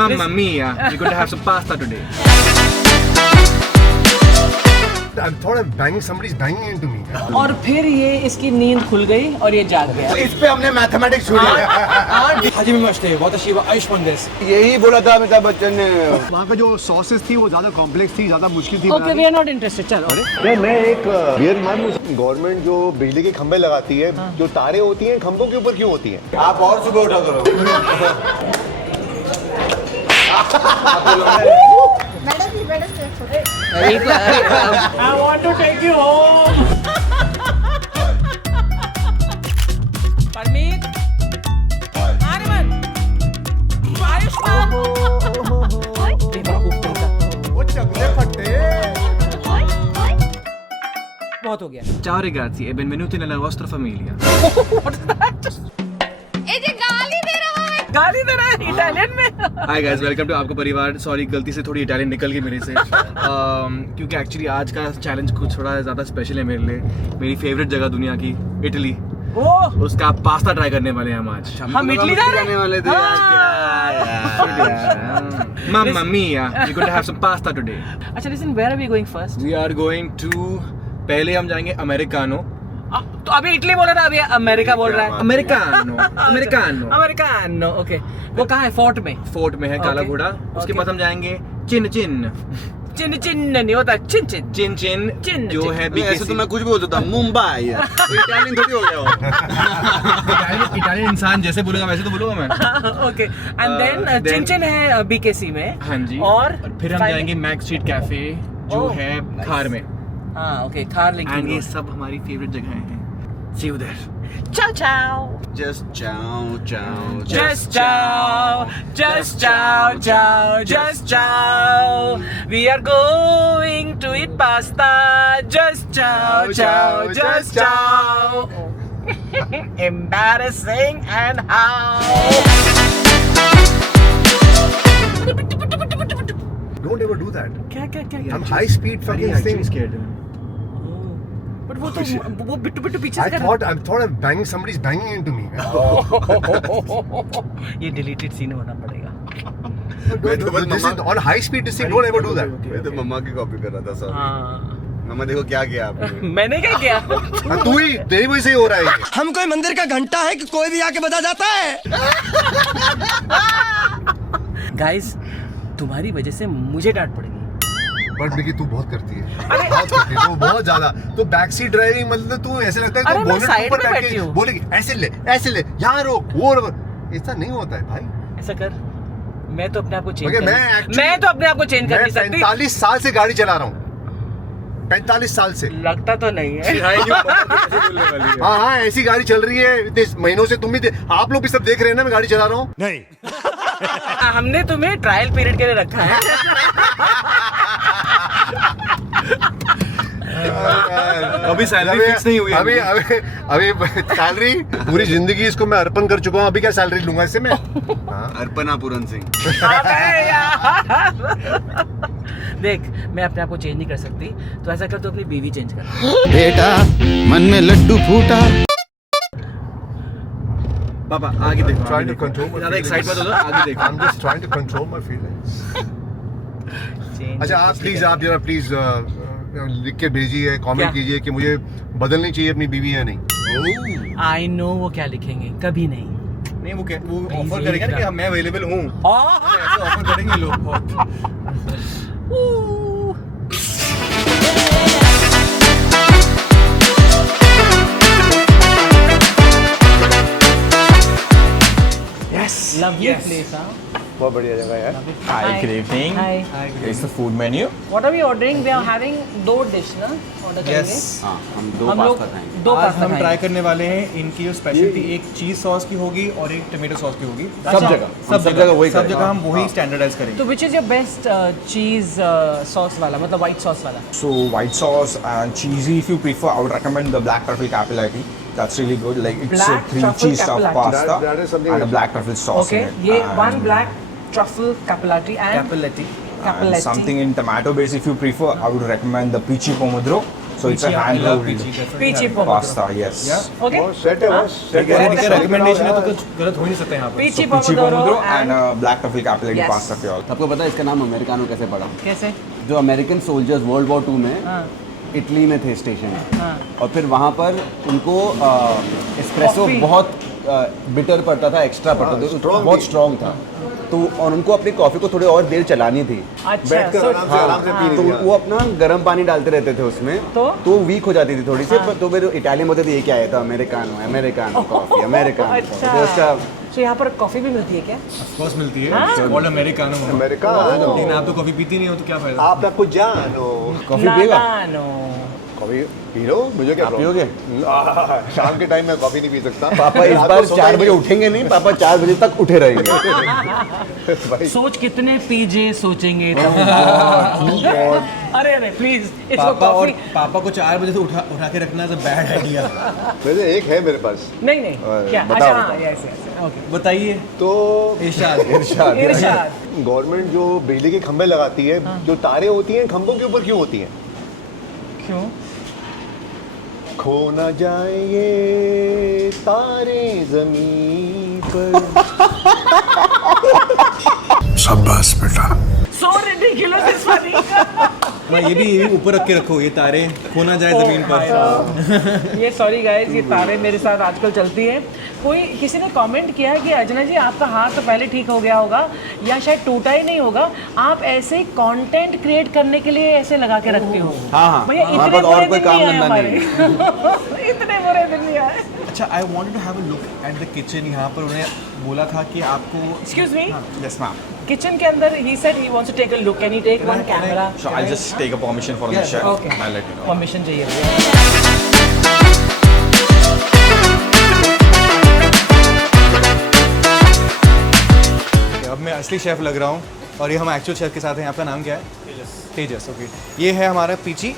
Mamma mia, we're going to have some pasta today. I thought I'm banging, somebody's banging into me. और फिर ये इसकी नींद खुल गई और ये जाग गया। इस पे हमने मैथमेटिक्स छोड़ी है। Hajime mashite, watashi wa Ayushman desu. यही बोला था अमिताभ बच्चन ने। वहाँ का जो सॉसेस थी वो ज्यादा कॉम्प्लेक्स थी, ज्यादा मुश्किल थी। Okay, we are not interested, चलो। मैं एक बियर मैन, गवर्नमेंट जो बिजली के खंभे लगाती है, जो तारे होती हैं खंभों के ऊपर क्यों होती हैं? आप और सुबह उठा करो। I want to take you home. Parmeet, Aryaman, Ayushman. वो चकले फटे। बहुत हो गया। Ciao ragazzi e benvenuti nella vostra famiglia. गाली दे रहा है इटालियन में। Hi guys, welcome to आपका परिवार। सॉरी, गलती से थोड़ी इटालियन निकल गई मेरे से। क्योंकि एक्चुअली आज का चैलेंज कुछ थोड़ा ज़्यादा स्पेशल है मेरे लिए। मेरी फेवरेट जगह दुनिया की, इटली। उसका पास्ता ट्राई करने वाले हैं हम आज। हम इटली जाने वाले थे Mamma mia, we're going to have some pasta today. अच्छा, listen, where are we going first? We are going to, पहले हम जाएंगे अमेरिकानो। तो अभी इटली बोल रहा था, अभी अमेरिका बोल रहा है। Americano okay. वो कहाँ है? फोर्ट में है काला घोड़ा। उसके बाद हम जाएंगे चिन नहीं होता, चिन जो है ऐसे तो मैं कुछ भी बोलता था, मुंबई इटालियन थोड़ी हो गया। इटालियन इंसान जैसे बोलूंगा वैसे तो बोलूंगा मैं। ओके, एंड देन चिन है बीकेसी में। हाँ जी। और फिर हम जाएंगे मैक स्ट्रीट कैफे जो है खार में। हाँ, ओके, खार लेकिन एंड ये सब हमारी फेवरेट जगह हैं। See you there. Ciao ciao. Just ciao ciao. Just ciao. Just ciao ciao. Just ciao. We are going to eat pasta. Just ciao ciao. Just ciao. Embarrassing and how. Don't ever do that. क्या? I'm high speed fucking thing. But वो बिट्टू पीछे से I thought I'm banging, somebody's banging into me. ये deleted scene होना पड़ेगा। This is on high speed this thing. Don't ever do that. मैं तो मम्मा की कॉपी कर रहा था सब। हाँ। मम्मा देखो क्या किया आपने। मैंने क्या किया? तू ही, तेरी वजह से ही हो रहा है ये। हम कोई मंदिर का घंटा है कि कोई भी आके बजा जाता है। Guys, तुम्हारी वजह से मुझे डांट पड़ेगी। बट मिकी तू बहुत करती है, बहुत करती है, तू बहुत ज्यादा। तो बैक सीट ड्राइविंग मतलब तू ऐसे लगता है अरे तू मैं बोनट साइड ऊपर में बैठ बैठी के हूँ। बोलेगी ऐसे ले यहाँ रोक वो रोक। ऐसा नहीं होता है भाई। ऐसा कर, मैं तो अपने आप को चेंज मगर मैं तो अपने आप को चेंज कर नहीं सकती। 45 साल से गाड़ी चला रहा हूँ, 45 साल से। लगता तो नहीं है। हाँ, ऐसी गाड़ी चल रही है इतने महीनों से। तुम भी आप लोग भी सब देख रहे हैं ना मैं गाड़ी चला रहा हूँ। नहीं, हमने तुम्हें ट्रायल पीरियड के लिए रखा है। अभी सैलरी फिक्स नहीं हुई। अभी सैलरी पूरी जिंदगी इसको मैं अर्पण कर चुका हूँ। अभी क्या सैलरी लूंगा इससे मैं? अर्पणा पूरन सिंह। देख, मैं अपने आप को चेंज नहीं कर सकती, तो ऐसा कर, तो अपनी बीवी चेंज कर। बेटा मन में लड्डू फूटा। पापा आगे देखो, Trying to control my ज़्यादा feelings. एक्साइट मत हो जाओ, आगे देखो। I'm just trying to control my feelings. अच्छा, आप प्लीज, आप जरा प्लीज लिख के भेजिए, कमेंट कीजिए कि मुझे बदलनी चाहिए अपनी बीवी या नहीं। आई नो वो क्या लिखेंगे, कभी नहीं। नहीं, वो Please, ऑफर करेंगे ना कि मैं अवेलेबल हूँ। ऐसे ऑफर करेंगे लोग बहुत। Lovely place, huh? बहुत बढ़िया जगह है। Hi, good evening. Hi. Here's the food menu. What are we ordering? We are having 2 dish ना ऑर्डर करेंगे। हाँ, हम दो हम लोग पास्ता खाएंगे। 2 आज पास्ता हम ट्राई खाएंगे। करने वाले हैं इनकी जो स्पेशलिटी, एक चीज सॉस की होगी और एक टमाटो सॉस की होगी। सब जगह वही सब जगह हम वही स्टैंडर्डाइज करेंगे। तो which is your best cheese sauce वाला, मतलब white sauce वाला? So white sauce and cheesy. If you prefer, I would recommend the black truffle capellati. That's really good. Like it's Black a 3 truffle cheese stuffed capellati. pasta That is something and a else. black truffle sauce Okay, in it. ये And- one black truffle capellati and कैपेलेटी। and something in tomato base. If you prefer, I would recommend the peachy pomodoro. So it's a hand rolled Peachy pomodoro. pasta. Yes. Okay. Set है बस set है recommendation है तो कुछ गलत हो ही नहीं सकता यहाँ पर Peachy Peachy pomodoro pomodoro and and black truffle capellati Yes. pasta for all. आपको पता है इसका नाम अमेरिकानो कैसे पड़ा? कैसे? जो अमेरिकन सोल्जर्स वर्ल्ड वॉर 2 में हाँ इटली में थे स्टेशन हाँ और फिर वहाँ पर उनको एस्प्रेसो Coffee. बहुत बिटर पड़ता था, एक्स्ट्रा पड़ता था, strong बहुत भी। स्ट्रॉन्ग था। तो और उनको अपनी कॉफ़ी को थोड़ी और देर चलानी थी, अच्छा बैठकर so- आराम से पी तो लिया वो अपना गर्म पानी डालते रहते थे उसमें, तो वीक हो जाती थी थोड़ी सी। तो फिर इटालियन बोलते थे ये क्या है, तो अमेरिकानो अमेरिकानो कॉफ़ी अमेरिकानो। अच्छा तो उसका तो यहाँ पर कॉफी भी मिलती है क्या? ऑफ कोर्स मिलती है हाँ। Called americano. अमेरिकानो लेकिन आप तो कॉफी पीती नहीं हो तो क्या फायदा? आप ना कुछ जानो कॉफ़ी पिएगा? नो कॉफी पी लो, मुझे क्या आप problem? पियोगे? शाम के टाइम में कॉफी नहीं पी सकता पापा इस रात बार को सोता 4 ही बजे नहीं। उठेंगे नहीं, पापा 4 बजे तक उठे रहेंगे। भाई सोच कितने पीजे सोचेंगे तो अरे अरे प्लीज इसको पापा और कॉफी पापा को 4 बजे से उठा के रखना इज अ बैड आइडिया। वैसे एक है मेरे पास नहीं नहीं क्या? बताओ, अच्छा बताओ। यस यस ओके बताइए तो इरशाद। इरशाद गवर्नमेंट जो बिजली के खंभे लगाती है, जो तारे होती हैं खंभों के ऊपर क्यों होती हैं? क्यों? खो न जाए ये तारे जमीन पर। शाबाश बेटा। सो रिडिकुलस इट्स फनी मैं ये भी ऊपर रख के रखो, ये तारे खो ना जाए जमीन पर। ये सॉरी गाइस ये तारे मेरे साथ आजकल चलती है। कोई किसी ने कमेंट किया कि अर्चना जी आपका हाथ तो पहले ठीक हो गया होगा या शायद टूटा ही नहीं होगा, आप ऐसे कंटेंट क्रिएट करने के लिए ऐसे लगा के रखते हो। हाँ, भैया हमारे इतने पास और बुरे कोई दिन काम नहीं आए धंधा हमारे। इतने बुरे दिन नहीं आए। अच्छा, I wanted to have a look at the kitchen. यहाँ पर उन्हें बोला था कि आपको excuse me Yes, ma'am. Kitchen के अंदर ही said he wants to take a look, can you take one camera? So I'll just take a permission from the chef. Okay. I'll let you know. Permission चाहिए भैया। अब मैं असली chef लग रहा हूँ और ये हम एक्चुअल शेफ के साथ हैं। आपका नाम क्या है? तेजस। ओके, ये है हमारा Peachy.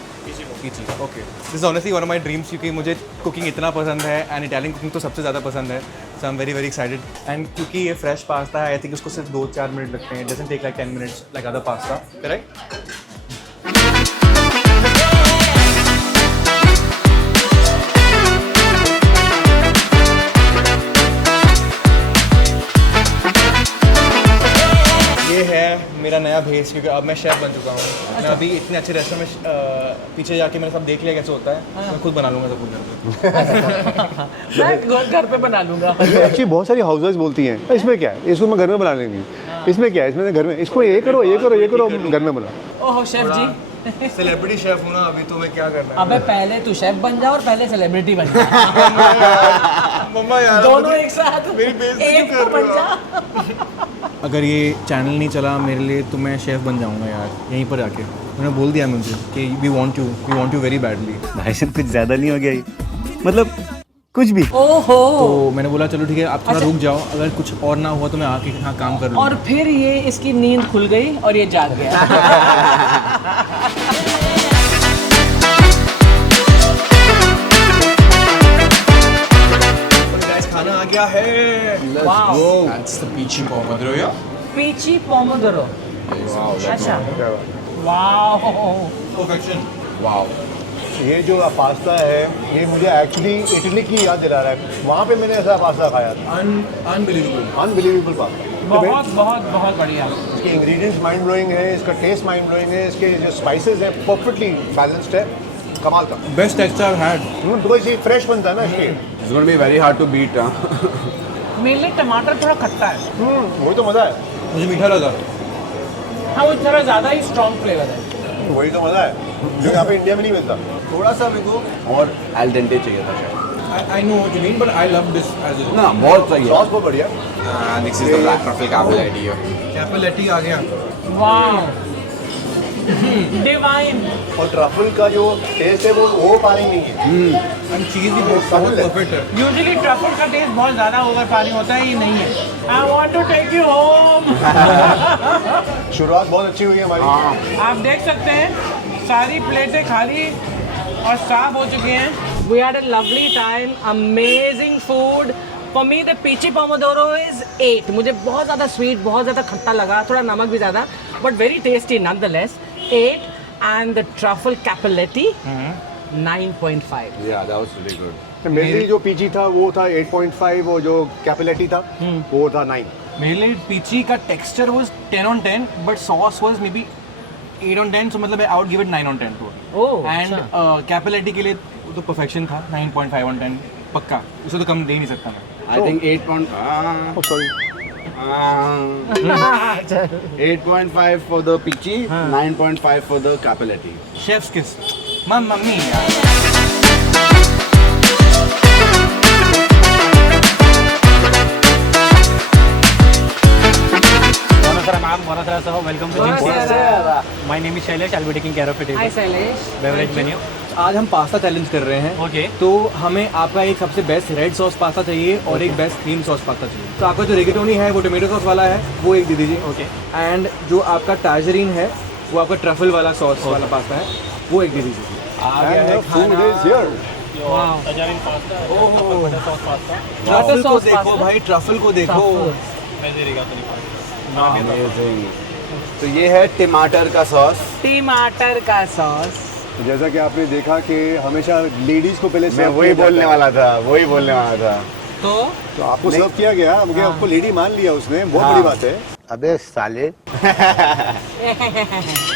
Okay, this is honestly one of my dreams, क्योंकि मुझे कुकिंग इतना पसंद है एंड इटालियन कुकिंग तो सबसे ज़्यादा पसंद है। So I am very very excited. And क्योंकि ये फ्रेश पास्ता है, आई थिंक उसको सिर्फ 2-4 मिनट लगते हैं। Doesn't take like 10 minutes like other pasta, correct? ये है मेरा नया भेस, क्योंकि अब मैं शेफ़ बन चुका हूँ। मैं अभी इतने अच्छे रेस्टोरेंट में पीछे जाके मैंने सब देख लिया कैसे होता है। मैं खुद बना लूँगा सब कुछ घर पे। मैं घर पे बना लूंगा। एक्चुअली बहुत सारी हाउस वाइफ बोलती हैं इसमें क्या है, इसको मैं घर में बना लेंगी, इसमें क्या है, इसमें घर में इसको ये करो ये करो ये करो, घर में बना। ओह शेफ जी, सेलिब्रिटी शेफ हूँ ना अभी, तो मैं क्या करना है? अबे पहले तू शेफ बन जा और पहले सेलिब्रिटी बन जा। मम्मा यार, दोनों एक साथ मेरी बेइज्जती एक क्यों तो कर रहे बन हो? जा। अगर ये चैनल नहीं चला मेरे लिए तो मैं शेफ़ बन जाऊँगा यार, यहीं पर आके। उन्होंने बोल दिया मुझे कि we want you very badly. भाई साहब कुछ ज़्यादा नहीं हो गया ये? मतलब कुछ भी? ओहो। तो मैंने बोला चलो ठीक है, आप थोड़ा रुक जाओ, अगर कुछ और ना हुआ तो मैं आके यहाँ काम कर लूँगा। और फिर ये इसकी नींद खुल गई और ये जाग गया। खाना आ गया है। Wow, That's the peachy pomodoro, yeah? Peachy pomodoro. Wow, अच्छा, वाओ। परफेक्शन। wow. ये जो पास्ता है ये मुझे एक्चुअली इटली की याद दिला रहा है। वहाँ पे मैंने ऐसा पास्ता खाया था, अनबिलीवेबल। Unbelievable pasta. बहुत बहुत बहुत बढ़िया। इसके इंग्रेडिएंट्स माइंड ब्लोइंग है, इसका टेस्ट माइंड ब्लोइंग है, इसके जो स्पाइसेस हैं परफेक्टली बैलेंस्ड है, कमाल का। Best texture I had. Dubai से फ्रेश बनता है ना इसलिए। It's going to be very hard to beat, huh? मेरे लिए टमाटर थोड़ा खट्टा है। वही तो मज़ा है, मुझे मीठा लगा। हाँ वो थोड़ा ज़्यादा ही स्ट्रॉन्ग फ्लेवर है। वही तो मज़ा है जो यहाँ पे इंडिया में नहीं मिलता। थोड़ा सा मेरे को और al dente चाहिए था शायद। I know what you mean, but I love this as it is. ना बहुत सही है। सॉस बहुत बढ़िया। This is the black truffle capellati here. कैपेलेटी आ गया। वाह, डिवाइन। और ट्रफल का जो टेस्ट है वो पानी नहीं है। एंड चीज़ भी बहुत परफेक्ट है। यूजुअली ट्रफल का टेस्ट बहुत ज़्यादा ओवर पानी होता है, ये नहीं है। I want to take you home. शुरुआत बहुत अच्छी हुई है हमारी। आप देख सकते हैं सारी प्लेटें खाली और साफ हो चुकी हैं। We had a lovely time, amazing food. For me the peachy pomodoro is 8। मुझे बहुत ज़्यादा स्वीट, बहुत ज़्यादा खट्टा लगा, थोड़ा नमक भी ज़्यादा, but very tasty nonetheless. 8 and the truffle cappelletti 9.5. Yeah, that was really good. मेरे लिए जो पीजी था वो था 8.5 और जो कैपिलेटी था वो था 9. मेरे लिए पीची का texture was 10 on 10 but sauce was maybe 8 on 10 so मतलब I would give it 9 on 10 too. Oh, and cappelletti के लिए वो तो परफेक्शन था 9.5 on 10 पक्का. इससे तो कम दे ही नहीं सकता मैं. I think 8 point. Oh, sorry. 8.5 for the peachy, 9.5 for the capilati. Chefs किस मम्मा मिया. Welcome to Buonasera. My name is Shailesh. I'll be taking care of it. Hi, Sailesh. Beverage menu. आज हम पास्ता चैलेंज कर रहे हैं. Okay. तो हमें आपका एक सबसे बेस्ट रेड सॉस पास्ता चाहिए और एक बेस्ट क्रीम सॉस पास्ता चाहिए. तो आपका जो रिगेटोनी है वो टोमेटो सॉस वाला है वो एक दे दीजिए. Okay. एंड जो आपका टाजरीन है वो आपका ट्रफल वाला सॉस वाला पास्ता है वो एक दे दीजिए. And the food is here. Wow. Tajarin pasta. Butter sauce pasta. Truffle को sauce देखो pasta. भाई, ट्रफल को देखो. Mezze rigatoni pasta. Amazing. तो ये है टमाटर का सॉस. टमाटर का सॉस. जैसा कि आपने देखा कि हमेशा लेडीज को पहले मैं serve वही किया बोलने जाता है. वाला था, वही बोलने वाला था. तो आपको सर्व किया गया, मुझे आपको लेडी मान लिया उसने, बहुत बड़ी बात है. अबे साले.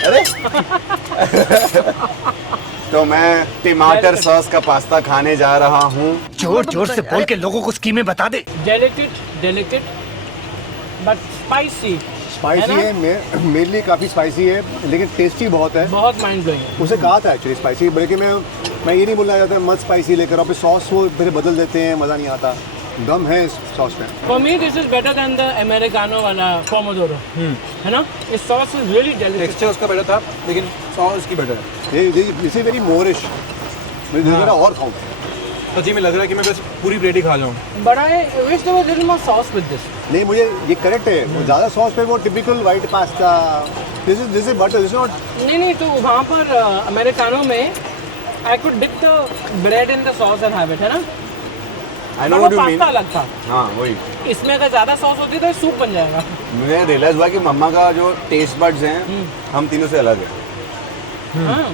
अरे. तो मैं टमाटर सॉस का पास्ता खाने जा रहा हूँ. जोर से बोल के लोगों को स्कीमें बता दे. Delicate, but spicy. स्पाइसी है, मेरे लिए काफ़ी स्पाइसी है लेकिन टेस्टी बहुत है. बहुत माइंड ब्लोइंग. उसे कहा था एक्चुअली स्पाइसी, बल्कि मैं ये नहीं बोलना चाहता मत स्पाइसी लेकर और फिर सॉस वो फिर बदल देते हैं, मज़ा नहीं आता. दम है इस सॉस में. For me, this is better than the Americano वाला pomodoro. है ना? इस sauce is really delicious. Texture उसका बेटर था लेकिन सॉस उसकी बेटर है. ये इसे वेरी मोरिश. मुझे दिल कर रहा और खाऊं. सच्ची में लग रहा है कि मैं बस पूरी प्लेट ही खा जाऊँ. But I wish there was little more sauce with this. नहीं, मुझे ये करेक्ट है. वो ज़्यादा सॉस पे वो typical white pasta. This is butter, this not. नहीं तो वहाँ पर अमेरिकानो में I could dip the bread in the sauce and have it, है ना? I know पर what वो you mean. पास्ता अलग था. हाँ वही. इसमें अगर ज़्यादा सॉस होती तो सूप बन जाएगा. मुझे रियलाइज हुआ कि मम्मा का जो टेस्ट बड्स हैं हम तीनों से अलग है. हाँ.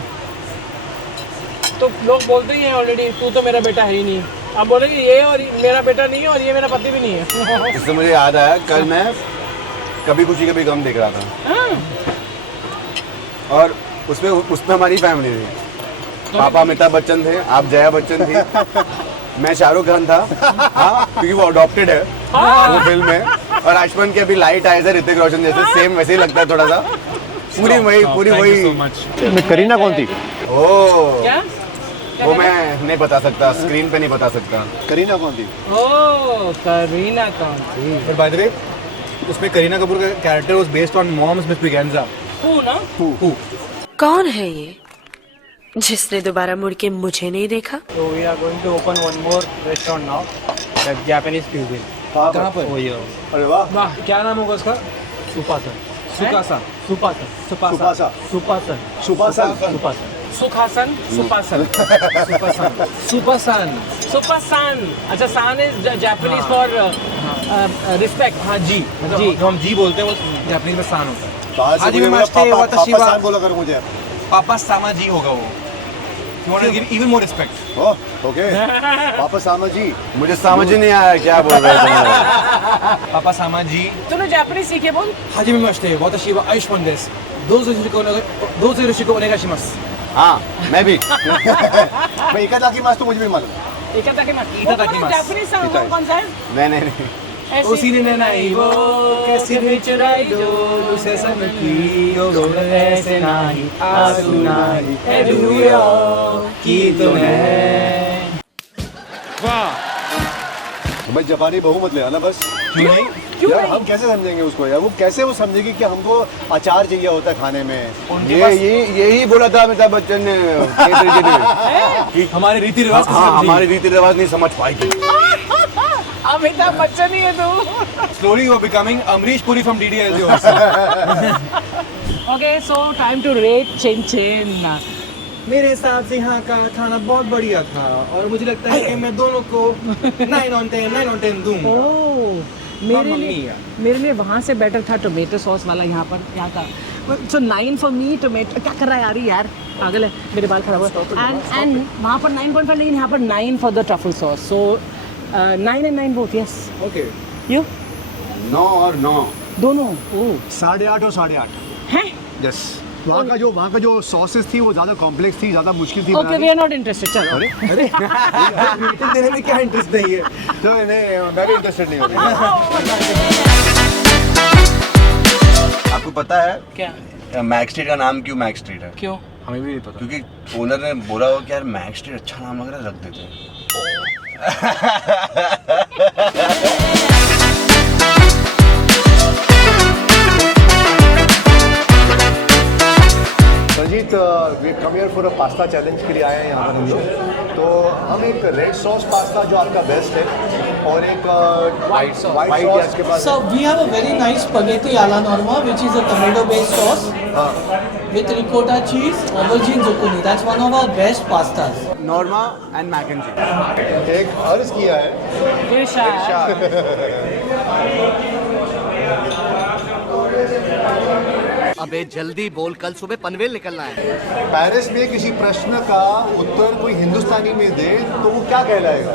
तो लोग बोलते ही हैं ऑलरेडी तू तो मेरा बेटा है ही नहीं. अब बोलेंगे ये और मेरा बेटा नहीं है और ये मेरा पति भी नहीं है. इससे मुझे याद आया कल मैं कभी खुशी कभी गम देख रहा था. हाँ. और उसमें हमारी फैमिली थी. पापा अमिताभ बच्चन थे, आप जया बच्चन थी, मैं शाहरुख खान था. हाँ क्योंकि वो अडॉप्टेड है वो फिल्म में. और आयुष्मान की अभी लाइट आए थे ऋतिक रोशन जैसे, सेम वैसे ही लगता है थोड़ा सा. पूरी वही. करीना कौन थी? ओह क्या? वो मैं नहीं बता सकता, स्क्रीन पे नहीं बता सकता. करीना कौन थी? ओह करीना कौन थी? बट बाय द वे उसमें करीना कपूर का character was based on mom's miss Braganza. हूँ ना? कौन है ये जिसने दोबारा मुड़ के मुझे नहीं देखा? So we are going to open one more restaurant now. That's Japanese cuisine. कहाँ पर? Oh yeah. अरे वाह. वाह. क्या नाम होगा उसका? Supasan. सुकासा. Supasan. सुपासा. Supasan. सुपासा. Supasan. सुखासन सुपासन. सुपासान. सुपासान. अच्छा सान इज जापानीज फॉर रिस्पेक्ट. हाँ जी मतलब जी. जो हम जी बोलते हैं वो जापानीज में सान होता है. बाहर से हाजी मुझे बोला, नमस्ते, पापा वाताशिवा. सान बोला करो मुझे. पापा सामा जी होगा वो. You want to give even more respect. Oh okay. पापा सामा जी. मुझे समझ ही नहीं आया क्या बोल रहे थे. पापा सामा जी. तूने जापानीज सीखे बोल. हाजी नमस्ते, वाताशिवा आयुष्मान देस. どうぞよろしくお願いします. हाँ मैं भी. मैं इकादाकी मास तो मुझे भी मालूम. इटादाकिमास. इटादाकिमास. जापानीज सॉन्ग कौन सा है? नहीं उसी ने नहीं वो कैसे भी चुराई जो उसे समझी ओ ऐसे नहीं आंसू नहीं ए दुनिया की तुम्हें. मैं जापानी बहू मत ले आना बस. क्यों नहीं? यार हम कैसे समझेंगे उसको यार. वो कैसे वो समझेगी कि हमको अचार चाहिए होता है खाने में. यही बोला था अमिताभ बच्चन ने कि हमारे रीति रिवाज हाँ हमारे रीति रिवाज नहीं समझ पाएगी. अमिताभ बच्चन ही है तू. slowly you are becoming Amrish Puri from DDLJ. Okay, so time to rate Chin Chin. मेरे हिसाब से यहाँ का खाना बहुत बढ़िया था और मुझे लगता है कि मैं दोनों को 9 on 10 दूंगा. मेरे लिए वहाँ से बेटर था टोमेटो सॉस वाला. यहाँ पर क्या था So 9 for me, tomato. क्या कर रहा है यार पागल है, मेरे बाल खराब हो। And वहाँ पर 9.5 लेकिन यहाँ पर 9 for the truffle sauce. So 9 and 9 both, yes. Okay. You? 9 और 9. दोनों. Oh. 8.5 और 8.5 हैं? यस वहाँ का जो सॉसेस थी वो ज़्यादा कॉम्प्लेक्स थी, ज़्यादा मुश्किल थी Okay, we are not interested. चलो. अरे देने में क्या इंटरेस्ट नहीं है? तो नहीं मैं भी इंटरेस्टेड नहीं हूँ। आपको पता है क्या? मैक स्ट्रीट का नाम क्यों मैक स्ट्रीट है? क्यों? हमें भी नहीं पता। क्योंकि ओनर ने बोला हो कि यार मैक स्ट्रीट अच्छा नाम लग रहा है, रख देते हैं। Sanjeet we come here for a pasta challenge के लिए आए हैं यहाँ पर हम लोग। तो हम एक रेड सॉस पास्ता जो आपका बेस्ट है और एक White sauce. वाइट सॉस के पास So we have a very nice spaghetti alla norma, which is a tomato-based sauce with ricotta cheese, aubergine zucchini. That's one of our best pastas. Norma and mac and cheese. एक अर्ज किया है Fish है। अबे जल्दी बोल, कल सुबह पनवेल निकलना है। पेरिस में किसी प्रश्न का उत्तर कोई हिंदुस्तानी में दे तो वो क्या कहलाएगा?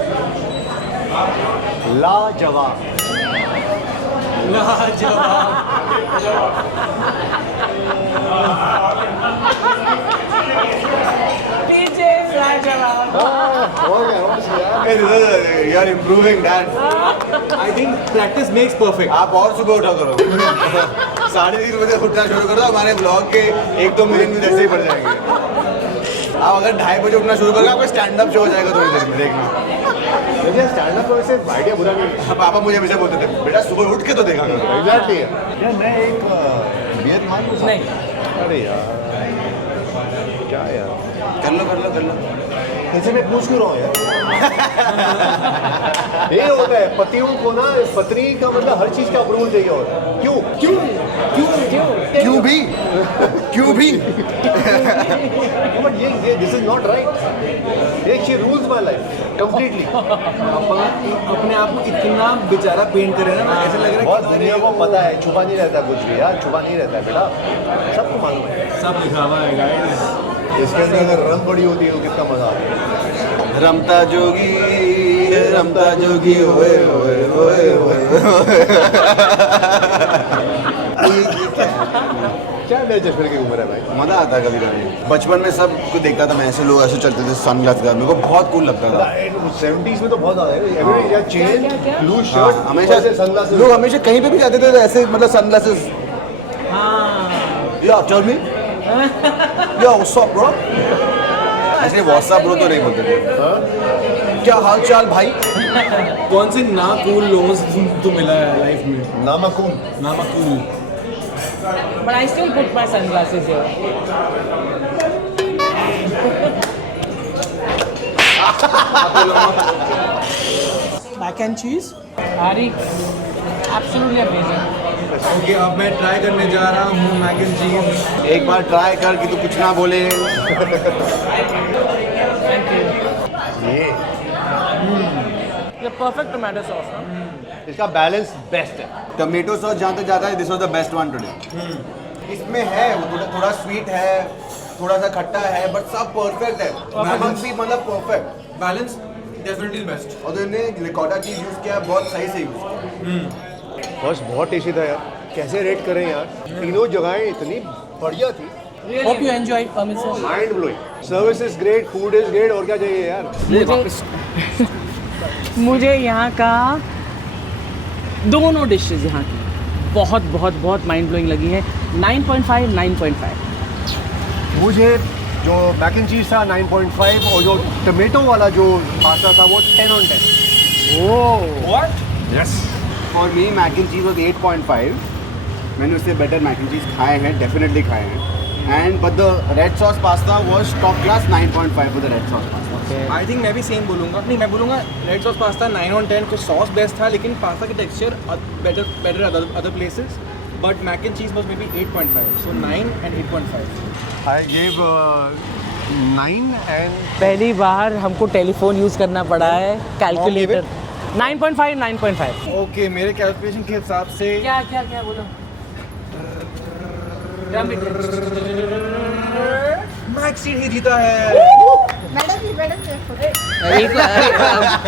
लाजवाब। पीछे लाजवाब। You are improving that. I think practice makes perfect. आप और सुबह उठा करो। 3:30 बजे उठना शुरू कर दो, हमारे ब्लॉग के 1-2 मिलियन व्यूज ऐसे ही बढ़ जाएंगे। आप अगर 2:30 बजे उठना शुरू करोगे, आपका स्टैंड अप शो हो जाएगा थोड़ी देर में, देखना। मुझे स्टैंड अप वैसे आइडिया बुरा नहीं है। पापा मुझे हमेशा बोलते थे, बेटा सुबह उठ के तो देखा करो। एग्जैक्टली यार मैं एक वियतनाम में नहीं। अरे यार क्या यार कर लो। ऐसे मैं पूछ क्यों रहा हूँ यार? ये होता है पतियों को ना, पत्नी का मतलब हर चीज का अप्रूवल चाहिए होता है। क्यों भी बट ये दिस इज नॉट राइट। एक she rules my life completely. अपने आप को इतना बेचारा पेंट करे ना, ऐसे लग रहा है बहुत कि दुनिया को पता है, छुपा नहीं रहता कुछ भी यार, छुपा नहीं रहता है बेटा, सबको मालूम है। सब दिखावा है गाइस। इसके अंदर अगर रम पड़ी होती है तो कितना मजा आता है। रमता जोगी ओए ओए ओए ओए। क्या नए चश्मे की उम्र है भाई? मजा आता है कभी कभी। बचपन में सब कुछ देखता था मैं, ऐसे लोग ऐसे चलते थे सनग्लास का, मेरे को बहुत कूल लगता था। 70s में तो बहुत ज्यादा है। एवरी या चेन, ब्लू शर्ट, हमेशा सनग्लासेस। लोग हमेशा कहीं पे भी जाते थे तो ऐसे मतलब सनग्लासेस। या टेल मी या व्हाट्स अप ब्रो। ऐसे व्हाट्स अप ब्रो तो नहीं बोलते थे। क्या हाल चाल भाई? कौन से ना कूल लोगों से तो मिला है लाइफ में? नामकूल। But I still put my sunglasses here. Mac and cheese. Ari, absolutely amazing. Okay, अब मैं ट्राई करने जा रहा हूँ मैक एंड चीज। एक बार ट्राई कर कि तू कुछ ना बोले। Thank you. ये The perfect tomato sauce, huh? इसका बैलेंस बेस्ट है। टमेटो सॉस जहाँ तक जाता है, this was the best one today. इसमें है वो थोड़ा स्वीट है, थोड़ा सा खट्टा है, बट सब परफेक्ट है। नमक भी मतलब परफेक्ट, बैलेंस डेफिनेटली बेस्ट। और तो इन्हें रिकॉर्डा चीज यूज किया, बहुत सही से यूज किया। फर्स्ट बहुत टेस्टी था यार। कैसे रेट करें यार? तीनों जगहें इतनी बढ़िया थी। Hope you enjoyed, Amit sir. Mind blowing. Service is great, food is great, और क्या चाहिए यार? मुझे यहाँ का दोनों डिशेज यहाँ की बहुत बहुत बहुत माइंड ब्लोइंग लगी है। 9.5 9.5। मुझे जो मैक एंड चीज था 9.5 और जो टमेटो वाला जो पास्ता था वो 10 on 10। What? Yes. For me mac and cheese was 8.5। मैंने उससे बेटर मैक एंड चीज खाए हैं, डेफिनेटली खाए हैं। And but the red sauce pasta was top class 9.5 for the red sauce pasta. I think मैं भी सेम बोलूँगा। नहीं, मैं बोलूँगा रेड सॉस पास्ता 9 on 10। कुछ सॉस बेस्ट था, लेकिन पास्ता की texture better other places. But mac and cheese was maybe 8.5, so 9 and 8.5। I give 9 and पहली बार हमको टेलीफोन यूज़ करना पड़ा है, कैलकुलेटर। 9.5 9.5। ओके, मेरे कैलकुलेशन के हिसाब से क्या क्या क्या बोलो? मैक्स स्ट्रीट ही जीता है।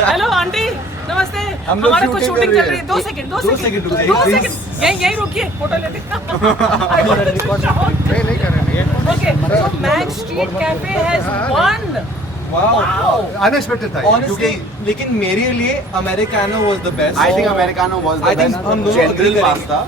हेलो आंटी नमस्ते। हम लोग हमारा कुछ shooting शूटिंग कर चल रहे रही है। हैं। 2 सेकंड 2 दो सेकंड सेकंड, 2 please। सेकंड यहीं रुकिए फोटो लेते। नहीं कर रहे हैं okay so max Street cafe has one. Unexpected था ये, Honestly, लेकिन मेरे लिए americano was the best. I think Americano was the I think best. हम दोनों General agree करेंगे। pasta.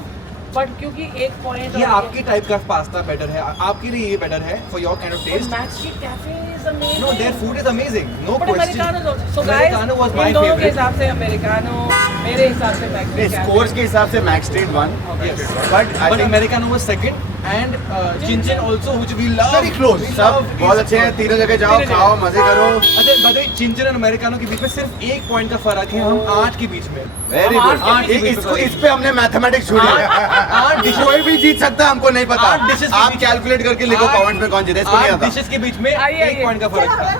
बट क्योंकि एक पॉइंट ये आपकी टाइप का पास्ता बेटर है, आपके लिए ये बेटर है for your kind of taste. Max Street Cafe is amazing. No, their food is amazing. No But question. Americano is also. So guys, Americano was my इन दोनों के favorite. हिसाब से अमेरिकानो, मेरे हिसाब से मैक्स स्ट्रीट कैफे। स्कोर्स के हिसाब से max street one, Yes. But I But think Americano was second and Chin Chin also, which we love. Very close. We सब love बहुत is अच्छे हैं, good. तीनों जगह जाओ, तीनों खाओ, जगह। मजे करो। अच्छा बताइए, Chin Chin और अमेरिकानो के बीच में सिर्फ 1 पॉइंट का फर्क है, हम 8 के बीच में। वेरी हम गुड। आठ के बीच में इसको इस पे हमने मैथमेटिक्स छोड़ी है। आठ dishes- कोई भी जीत सकता है, हमको नहीं पता। 8 dishes के आप बीच- कैलकुलेट करके लिखो आठ- कमेंट्स में कौन जीता, इसको नहीं 8 आता। डिशेस के बीच में आइए, 1 पॉइंट का फर्क था।